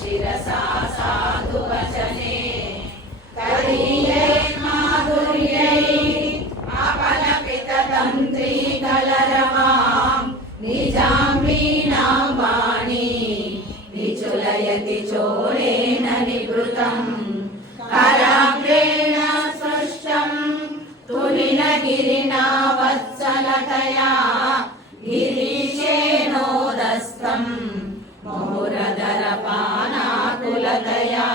शिरसा साधुवचने करीयै माधुर्यै अपलपिततन्त्री कलरवां निजाम्बीनां वाणी विचुलयति चोरेण निवृतम् वदया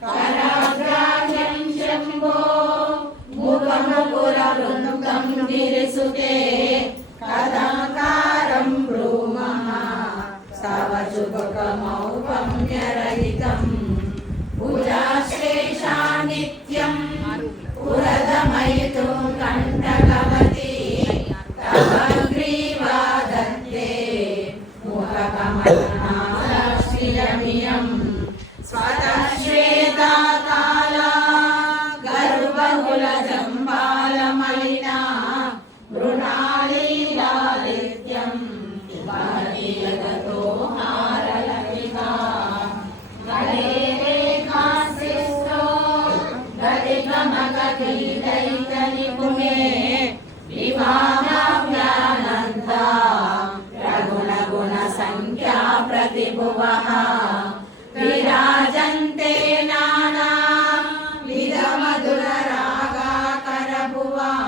कराग्राह्यं शम्भो मुखमुपुरवृन्दं निरसुते कदाकारं ब्रूमः सव शुभकमौपम्यरहितम् मकतीतैतनिपुणे विमानाव्यानन्दा रघुनगुणसङ्ख्या प्रतिभुवः